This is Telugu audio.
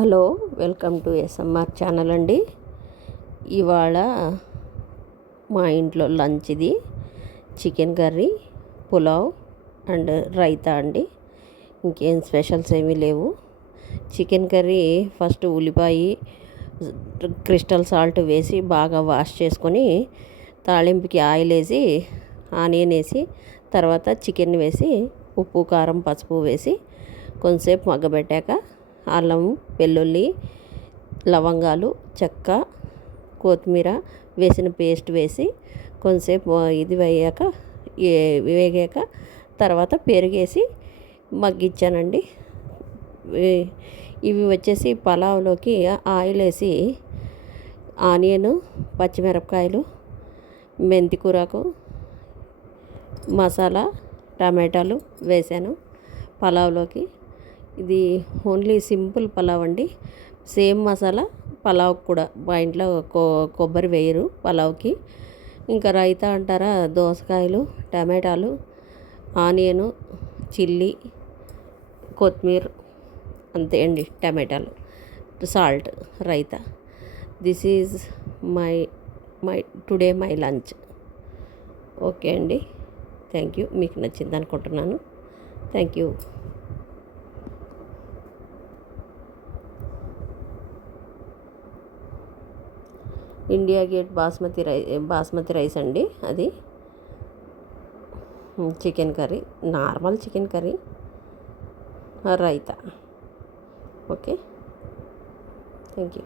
Hello, welcome to SMR channel అండి. ఇవాళ మా ఇంట్లో లంచ్ ఇది chicken curry, pulao and raita అండి. ఇంకేం స్పెషల్స్ ఏమీ లేవు. చికెన్ కర్రీ ఫస్ట్ ఉల్లిపాయ, క్రిస్టల్ సాల్ట్ వేసి బాగా వాష్ చేసుకొని తాళింపుకి ఆయిల్ వేసి ఆనియన్ వేసి తర్వాత చికెన్ వేసి ఉప్పు కారం పసుపు వేసి కొంతసేపు మగ్గబెట్టాక అల్లం వెల్లుల్లి లవంగాలు చెక్క కొత్తిమీర వేసిన పేస్ట్ వేసి కొంతసేపు ఇది వేగాక తర్వాత పెరిగేసి మగ్గించానండి. ఇవి వచ్చేసి పలావ్లోకి ఆయిల్ వేసి ఆనియన్ పచ్చిమిరపకాయలు మెంతికూరకు మసాలా టమాటాలు వేసాను పలావ్లోకి. ఇది ఓన్లీ సింపుల్ పలావ్ అండి. సేమ్ మసాలా పలావ్ కూడా మా ఇంట్లో కొబ్బరి వేయరు పలావ్కి. ఇంకా రైతా అంటారా, దోసకాయలు టమాటాలు ఆనియను చిల్లీ కొత్తిమీర అంతే అండి, టమాటాలు salt raita. This is my today my lunch. Okay అండి, థ్యాంక్ యూ. మీకు నచ్చింది అనుకుంటున్నాను. Thank you. India gate basmati rice అండి. అది chicken curry, normal chicken curry, raita. Okay, thank you.